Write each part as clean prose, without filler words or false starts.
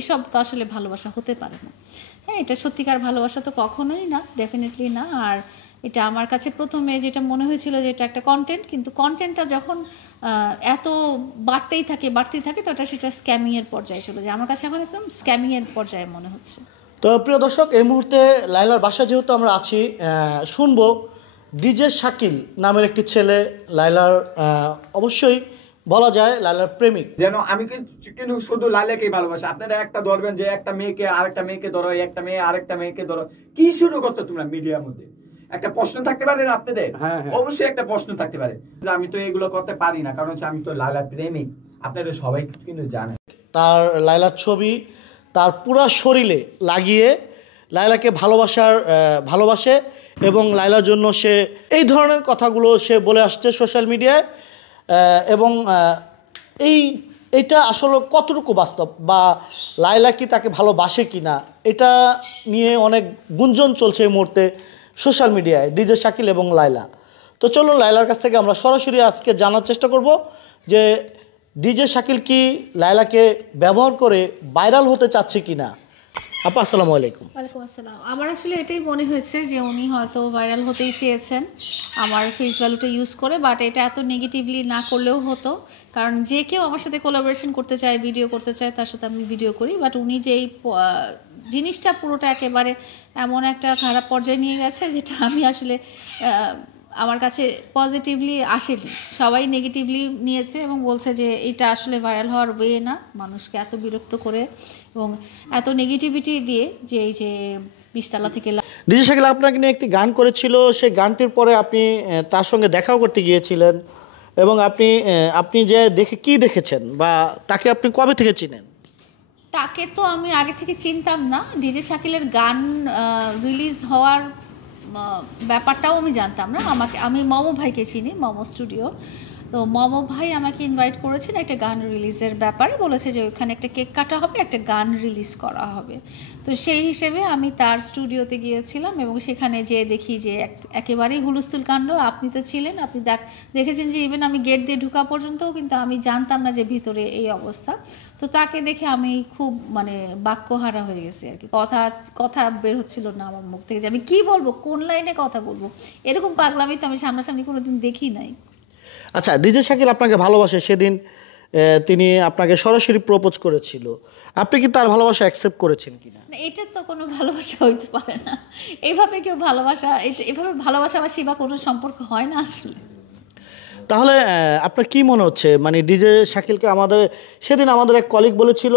এসব তো আসলে ভালোবাসা হতে পারে না। হ্যাঁ, এটা সত্যিকার ভালোবাসা তো কখনোই না, ডেফিনেটলি না। আর এটা আমার কাছে প্রথমে যেটা মনে হয়েছিল যে এটা একটা কন্টেন্ট, কিন্তু কন্টেন্টটা যখন এত বাড়তেই থাকে তো সেটা স্ক্যামিংয়ের পর্যায়ে চলে যায়। আমার কাছে এখন একদম স্ক্যামিংয়ের পর্যায়ে মনে হচ্ছে। তো প্রিয় দর্শক, এই মুহূর্তে লাইলার বাসায় যেহেতু আমরা আছি, শুনবো ডিজে শাকিল নামের একটি ছেলে, লাইলার অবশ্যই বলা যায় লাইলার প্রেমিক। যেন আমি কিন্তু শুধু লাইলাকেই ভালোবাসি। আপনারা একটা ধরবেন যে একটা মেয়েকে আরেকটা মেয়েকে ধরো, একটা মেয়ে আরেকটা মেয়েকে ধরো, কি শুরু করছো তোমরা মিডিয়ার মধ্যে? একটা প্রশ্ন থাকতে পারে না আপনাদের? অবশ্যই একটা প্রশ্ন থাকতে পারে। আমি তো এগুলো করতে পারি না, কারণ আমি তো লাইলার প্রেমিক, আপনাদের সবাই কিন্তু জানেন। তার লাইলার ছবি তার পুরা শরীরে লাগিয়ে লাইলাকে ভালোবাসে এবং লাইলার জন্য সে এই ধরনের কথাগুলো সে বলে আসছে সোশ্যাল মিডিয়ায়। এবং এইটা আসলে কতটুকু বাস্তব, বা লাইলা কি তাকে ভালোবাসে কি না, এটা নিয়ে অনেক গুঞ্জন চলছে এই মুহূর্তে সোশ্যাল মিডিয়ায়, ডিজে শাকিল এবং লাইলা। তো চলুন লাইলার কাছ থেকে আমরা সরাসরি আজকে জানার চেষ্টা করব যে ডিজে শাকিল কি লাইলাকে ব্যবহার করে ভাইরাল হতে চাচ্ছে কি না। আপা আসসালামু আলাইকুম। ওয়ালাইকুম আসসালাম। আমার আসলে এটাই মনে হয়েছে যে উনি হয়তো ভাইরাল হতেই চেয়েছেন আমার ফেস ভ্যালুটা ইউজ করে, বাট এটা এত নেগেটিভলি না করলেও হতো, কারণ যে কেউ আমার সাথে কোলাবোরেশন করতে চায়, ভিডিও করতে চায়, তার সাথে আমি ভিডিও করি। বাট উনি যে এই জিনিসটা পুরোটা একেবারে এমন একটা খারাপ পর্যায়ে নিয়ে গেছে যেটা আমি আসলে আমার কাছে পজিটিভলি আসেনি, সবাই নেগেটিভলি নিয়েছে এবং বলছে যে এটা আসলে ভাইরাল হওয়ার ওয়ে না, মানুষকে এত বিরক্ত করে এবং এত নেগেটিভিটি দিয়ে যে এই যে 20 তলা থেকে। ডিজে শাকিল আপনাকে নিয়ে একটি গান করেছিল, সেই গানটির পরে আপনি তার সঙ্গে দেখাও করতে গিয়েছিলেন, এবং আপনি যে কি দেখেছেন, বা তাকে আপনি কবে থেকে চিনেন? তাকে তো আমি আগে থেকে চিনতাম না, ডিজে শাকিলের গান রিলিজ হওয়ার ব্যাপারটাও আমি জানতাম না। আমি মমো ভাইকে চিনি, মমো স্টুডিও। তো মমো ভাই আমাকে ইনভাইট করেছেন একটা গান রিলিজের ব্যাপারে, বলেছে যে ওখানে একটা কেক কাটা হবে, একটা গান রিলিজ করা হবে। তো সেই হিসেবে আমি তার স্টুডিওতে গিয়েছিলাম এবং সেখানে যেয়ে দেখি যে একেবারেই হুলস্থুল কাণ্ড। আপনি তো ছিলেন, আপনি দেখেছেন যে ইভেন আমি গেট দিয়ে ঢোকা পর্যন্তও কিন্তু আমি জানতাম না যে ভিতরে এই অবস্থা। তো তাকে দেখে আমি খুব বাক্যহারা হয়ে গেছি আর কি, কথা বের হচ্ছিল না আমার মুখ থেকে যে আমি কী বলবো, কোন লাইনে কথা বলবো। এরকম পাগলামি তো আমি সামনাসামনি কোনোদিন দেখি নাই। আচ্ছা, ডিজে শাকিল আপনাকে ভালোবাসে, সেদিন তিনি আপনাকে সরাসরি প্রপোজ করেছিল, আপনি কি তার ভালোবাসা অ্যাকসেপ্ট করেছেন কিনা? এটা তো কোনো ভালোবাসা হইতে পারে না, এভাবে ভালোবাসা বা শিবা কোনো সম্পর্ক হয় না আসলে। তাহলে আপনার কি মনে হচ্ছে, ডিজে শাকিলকে সেদিন আমাদের এক কলিগ বলেছিল,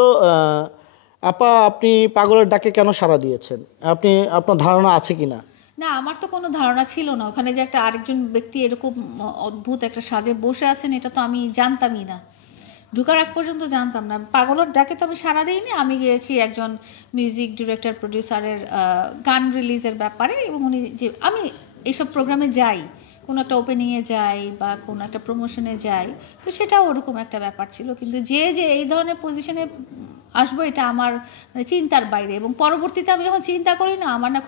আপা আপনি পাগলের ডাকে কেন সাড়া দিয়েছেন, আপনার ধারণা আছে কিনা? না, আমার তো কোনো ধারণা ছিল না ওখানে যে আরেকজন ব্যক্তি এরকম অদ্ভুত একটা সাজে বসে আছেন, এটা তো আমি জানতামই না, ঢুকার আগ পর্যন্ত জানতাম না। পাগলের ডাকে তো আমি সাড়া দিইনি, আমি গিয়েছি একজন মিউজিক ডিরেক্টর প্রডিউসারের গান রিলিজের ব্যাপারে, এবং আমি এইসব প্রোগ্রামে যাই, কোনো একটা ওপেনিংয়ে যাই বা কোনো একটা প্রমোশনে যাই, তো সেটাও ওরকম একটা ব্যাপার ছিল। কিন্তু যে এই ধরনের পজিশনে আসবো এটা আমার চিন্তার বাইরে, এবং পরবর্তীতে আমি যখন চিন্তা করি না, আমার না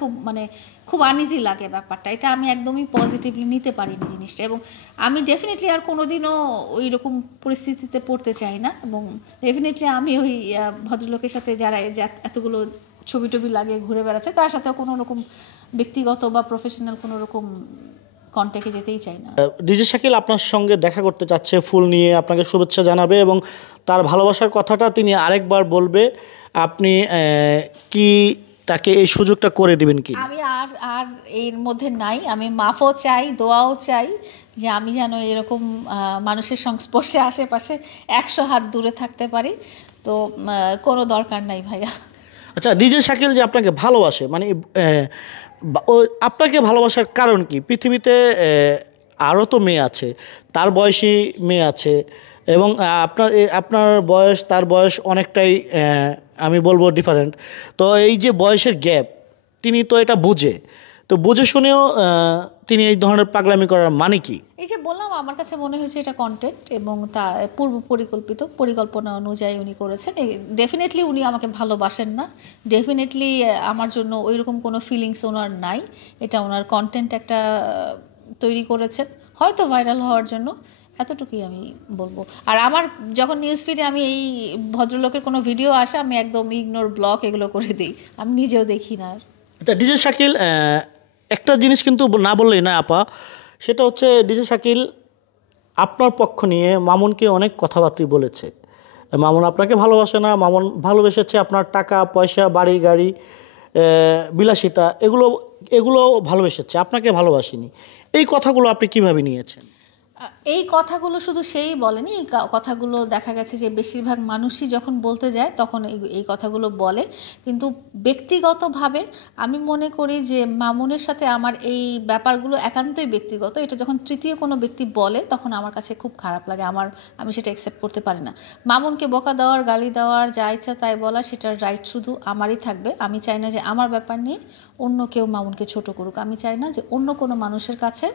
খুব আনইজি লাগে ব্যাপারটা, এটা আমি একদমই পজিটিভলি নিতে পারিনি জিনিসটা, এবং আমি ডেফিনেটলি আর কোনোদিনও ওই রকম পরিস্থিতিতে পড়তে চাই না। এবং ডেফিনেটলি আমি ওই ভদ্রলোকের সাথে যারা এতগুলো ছবি টবি লাগিয়ে ঘুরে বেড়াচ্ছে, তার সাথেও কোনো রকম ব্যক্তিগত বা প্রফেশনাল কোনো রকম কন্ট্যাক্টে যেতেই চাই না। ডিজে শাকিল আপনার সঙ্গে দেখা করতে চাচ্ছে, ফুল নিয়ে আপনাকে শুভেচ্ছা জানাবে এবং তার ভালোবাসার কথাটা তিনি আরেকবার বলবে, আপনি কি তাকে এই সুযোগটা করে দিবেন কি? আমি আর এর মধ্যে নাই, আমি মাফও চাই, দোয়াও চাই যে আমি যেন এরকম মানুষের সংস্পর্শে আশেপাশে 100 হাত দূরে থাকতে পারি। তো কোনো দরকার নাই ভাইয়া। আচ্ছা, ডিজে শাকিল যে আপনাকে ভালোবাসে, আপনাকে ভালোবাসার কারণ কি? পৃথিবীতে আরও তো মেয়ে আছে, তার বয়সী মেয়ে আছে, এবং আপনার বয়স তার বয়স অনেকটাই আমি বলবো ডিফারেন্ট। তো এই যে বয়সের গ্যাপ, তিনি তো এটা বুঝে শুনেও তিনি এই ধরনের পাগলামি করার মানে কি? এই যে বললাম, আমার কাছে মনে হয়েছে এটা কন্টেন্ট এবং তা পরিকল্পনা অনুযায়ী উনি করেছেন। ডেফিনেটলি উনি আমাকে ভালোবাসেন না, ডেফিনেটলি আমার জন্য ওই রকম কোনো ফিলিংস ওনার নাই। এটা ওনার কন্টেন্ট একটা তৈরি করেছেন, হয়তো ভাইরাল হওয়ার জন্য। এতটুকুই আমি বলবো। আর আমার যখন নিউজ ফিডে আমি এই ভদ্রলোকের কোনো ভিডিও আসে আমি একদম ইগনোর ব্লক এগুলো করে দিই, আমি নিজেও দেখি না আর। আচ্ছা ডিজে শাকিল, একটা জিনিস কিন্তু না বললেই না আপা, সেটা হচ্ছে ডিজে শাকিল আপনার পক্ষ নিয়ে মামুনকে অনেক কথাবার্তা বলেছে। মামুন আপনাকে ভালোবাসে না, মামুন ভালোবেসেছে আপনার টাকা পয়সা বাড়ি গাড়ি বিলাসিতা, এগুলো এগুলো ভালোবেসেছে, আপনাকে ভালোবাসেনি। এই কথাগুলো আপনি কিভাবে নিয়েছেন? এই কথাগুলো শুধু সেই বলেনি, এই কথাগুলো দেখা গেছে যে বেশিরভাগ মানুষই যখন বলতে যায় তখন এই কথাগুলো বলে। কিন্তু ব্যক্তিগতভাবে আমি মনে করি যে মামুনের সাথে আমার এই ব্যাপারগুলো একান্তই ব্যক্তিগত। এটা যখন তৃতীয় কোনো ব্যক্তি বলে তখন আমার কাছে খুব খারাপ লাগে, আমি সেটা অ্যাকসেপ্ট করতে পারি না। মামুনকে বকা দেওয়ার, গালি দেওয়ার, যা ইচ্ছা তাই বলা, সেটার রাইট শুধু আমারই থাকবে। আমি চাই না যে আমার ব্যাপার নিয়ে অন্য কেউ মামুনকে ছোট করুক। আমি চাই না যে অন্য কোনো মানুষের কাছে,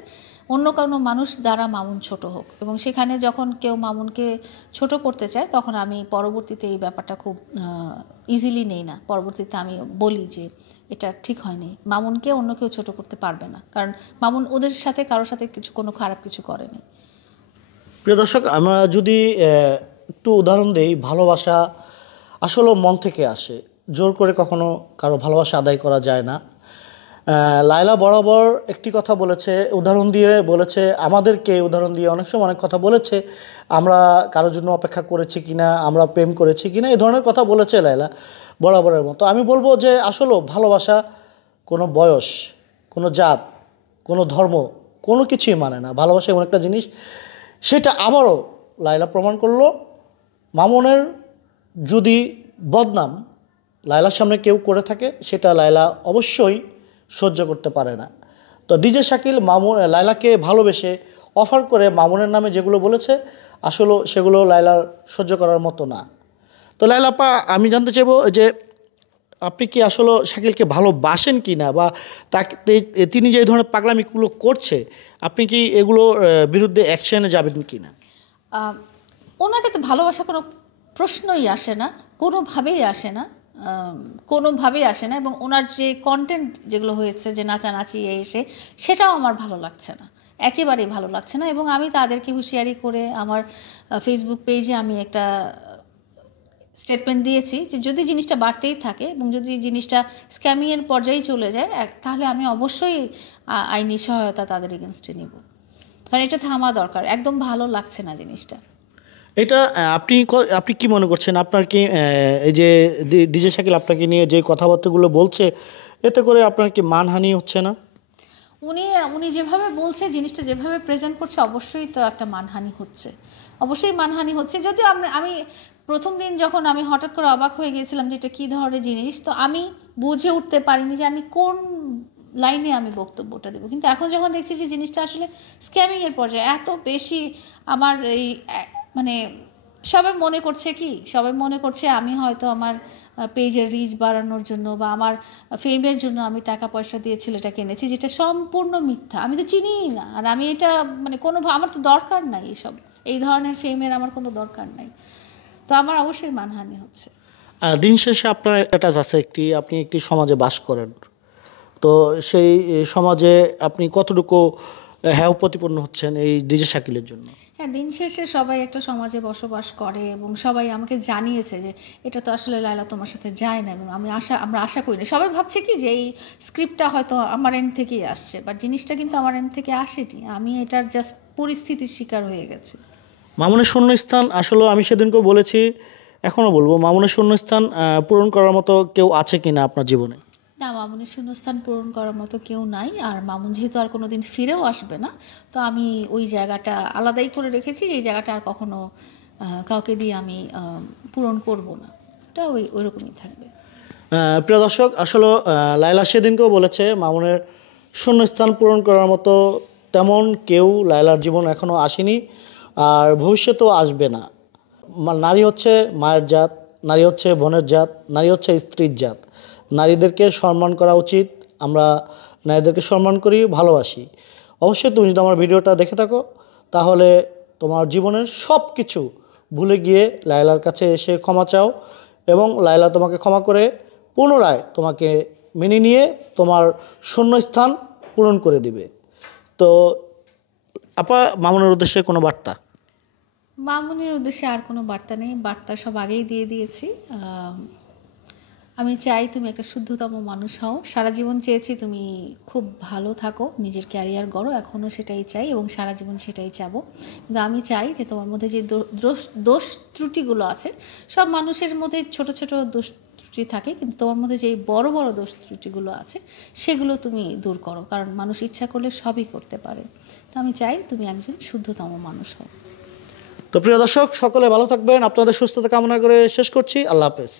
অন্য কোনো মানুষ দ্বারা মামুন ছোট হোক। এবং সেখানে যখন কেউ মামুনকে ছোট করতে চায় তখন আমি পরবর্তীতে এই ব্যাপারটা খুব ইজিলি নেই না। পরবর্তীতে আমি বলি যে এটা ঠিক হয়নি, মামুনকে অন্য কেউ ছোট করতে পারবে না, কারণ মামুন ওদের সাথে কারোর সাথে কোনো খারাপ কিছু করেনি। প্রিয় দর্শক, আমরা যদি একটু উদাহরণ দেই, ভালোবাসা আসলে মন থেকে আসে, জোর করে কখনো কারো ভালোবাসা আদায় করা যায় না। লায়লা বরাবর একটি কথা বলেছে, উদাহরণ দিয়ে বলেছে, আমাদেরকে উদাহরণ দিয়ে অনেক সময় অনেক কথা বলেছে, আমরা কারোর জন্য অপেক্ষা করেছি কিনা, আমরা প্রেম করেছি কিনা, এই ধরনের কথা বলেছে লায়লা বরাবরের মতো। আমি বলবো যে আসলে ভালোবাসা কোনো বয়স, কোনো জাত, কোনো ধর্ম, কোনো কিছুই মানে না। ভালোবাসা এমন একটা জিনিস, সেটা আবারও লায়লা প্রমাণ করলো। মামুনের যদি বদনাম লায়লার সামনে কেউ করে থাকে সেটা লায়লা অবশ্যই সহ্য করতে পারে না। তো ডিজে শাকিল লায়লাকে ভালোবেসে অফার করে মামুনের নামে যেগুলো বলেছে আসলে সেগুলো লায়লার সহ্য করার মতো না। তো লায়লা আপা, আমি জানতে চাইবো যে আপনি কি আসলে শাকিলকে ভালোবাসেন কি না, বা তাকে তিনি যে ধরনের পাগলামিগুলো করছে আপনি কি এগুলোর বিরুদ্ধে অ্যাকশনে যাবেন কি না? ওনাকে তো ভালোবাসা কোনো প্রশ্নই আসে না, কোনোভাবেই আসে না, কোনোভাবেই আসে না। এবং ওনার যে কন্টেন্ট যেগুলো হয়েছে, যে নাচানাচি এসে, সেটাও আমার ভালো লাগছে না, একেবারেই ভালো লাগছে না। এবং আমি তাদেরকে হুঁশিয়ারি করে আমার ফেসবুক পেজে আমি একটা স্টেটমেন্ট দিয়েছি যে যদি জিনিসটা বাড়তেই থাকে এবং যদি জিনিসটা স্ক্যামিংয়ের পর্যায়ে চলে যায় তাহলে আমি অবশ্যই আইনি সহায়তা তাদের এগেনস্টে নিব, কারণ এটা থামা দরকার। একদম ভালো লাগছে না জিনিসটা। এটা আপনি কি মনে করছেন? আপনার কি এই যে ডিজে শাকিল আপনাকে নিয়ে যে কথাবার্তাগুলো বলছে, এতে করে আপনার কি মানহানি হচ্ছে না? উনি যেভাবে বলছে, জিনিসটা যেভাবে প্রেজেন্ট করছে, অবশ্যই তো একটা মানহানি হচ্ছে, অবশ্যই মানহানি হচ্ছে। যদিও আমি প্রথম দিন যখন আমি হঠাৎ করে অবাক হয়ে গিয়েছিলাম যে এটা কী ধরনের জিনিস, তো আমি বুঝে উঠতে পারিনি যে আমি কোন লাইনে আমি বক্তব্যটা দেবো। কিন্তু এখন যখন দেখছি যে জিনিসটা আসলে স্ক্যামিংয়ের পর্যায়ে এত বেশি, আমার এই মানে সবাই মনে করছে আমি হয়তো আমার পেজের রিচ বাড়ানোর জন্য বা আমার ফেমের জন্য আমি টাকা পয়সা দিয়ে ছেলেটাকে এনেছি, যেটা সম্পূর্ণ মিথ্যা। আমি তো চিনিই না, আর আমি এটা আমার তো দরকার নাই এসব, এই ধরনের ফেমের আমার কোনো দরকার নাই। তো আমার অবশ্যই মানহানি হচ্ছে। দিন শেষে আপনার একটা আছে, আপনি একটি সমাজে বাস করেন, তো সেই সমাজে আপনি কতটুকু প্রতিপন্ন হচ্ছেন এই ডিজে শাকিলের জন্য? হ্যাঁ, দিন শেষে সবাই একটা সমাজে বসবাস করে এবং সবাই আমাকে জানিয়েছে যে এটা তো আসলে লায়লা তোমার সাথে যায় না, এবং আমরা আশা করি না। সবাই ভাবছে কি যে এই স্ক্রিপ্টটা হয়তো আমার এন্ড থেকেই আসছে, বাট জিনিসটা কিন্তু আমার এন্ড থেকে আসেনি। আমি এটার জাস্ট পরিস্থিতির শিকার হয়ে গেছি। মামুনের শূন্যস্থান আসলে আমি সেদিনকেও বলেছি, এখনও বলবো, মামুনের শূন্যস্থান পূরণ করার মতো কেউ আছে কি না আপনার জীবনে? না, মামুনের শূন্যস্থান পূরণ করার মতো কেউ নাই। আর মামুন যেহেতু আর কোনো দিন ফিরেও আসবে না, তো আমি ওই জায়গাটা আলাদাই করে রেখেছি। এই জায়গাটা আর কখনো কাউকে দিয়ে আমি পূরণ করব না, এটা ওইরকমই থাকবে। প্রিয় দর্শক, আসলে লায়লা সেদিনকেও বলেছে মামুনের শূন্যস্থান পূরণ করার মতো তেমন কেউ লায়লার জীবন এখনও আসেনি, আর ভবিষ্যতেও আসবে না। নারী হচ্ছে মায়ের জাত, নারী হচ্ছে বোনের জাত, নারী হচ্ছে স্ত্রীর জাত। নারীদেরকে সম্মান করা উচিত, আমরা নারীদেরকে সম্মান করি, ভালোবাসি। অবশ্যই তুমি যদি আমার ভিডিওটা দেখে থাকো তাহলে তোমার জীবনের সব কিছু ভুলে গিয়ে লায়লার কাছে এসে ক্ষমা চাও, এবং লায়লা তোমাকে ক্ষমা করে পুনরায় তোমাকে মেনে নিয়ে তোমার শূন্যস্থান পূরণ করে দিবে। তো আপা, মামুনের উদ্দেশ্যে কোনো বার্তা? মামুনির উদ্দেশ্যে আর কোনো বার্তা নেই, বার্তা সব আগেই দিয়ে দিয়েছি। আমি চাই তুমি একটা শুদ্ধতম মানুষ হও। সারা জীবন চেয়েছি তুমি খুব ভালো থাকো, নিজের ক্যারিয়ার গড়ো, এখনও সেটাই চাই এবং সারা জীবন সেটাই চাবো। কিন্তু আমি চাই যে তোমার মধ্যে যে দোষ ত্রুটিগুলো আছে, সব মানুষের মধ্যে ছোট ছোট দোষ ত্রুটি থাকে, কিন্তু তোমার মধ্যে যে বড় বড় দোষ ত্রুটিগুলো আছে সেগুলো তুমি দূর করো, কারণ মানুষ ইচ্ছা করলে সবই করতে পারে। তো আমি চাই তুমি একজন শুদ্ধতম মানুষ হও। তো প্রিয় দর্শক, সকলে ভালো থাকবেন, আপনাদের সুস্থতা কামনা করে শেষ করছি। আল্লাহ হাফেজ।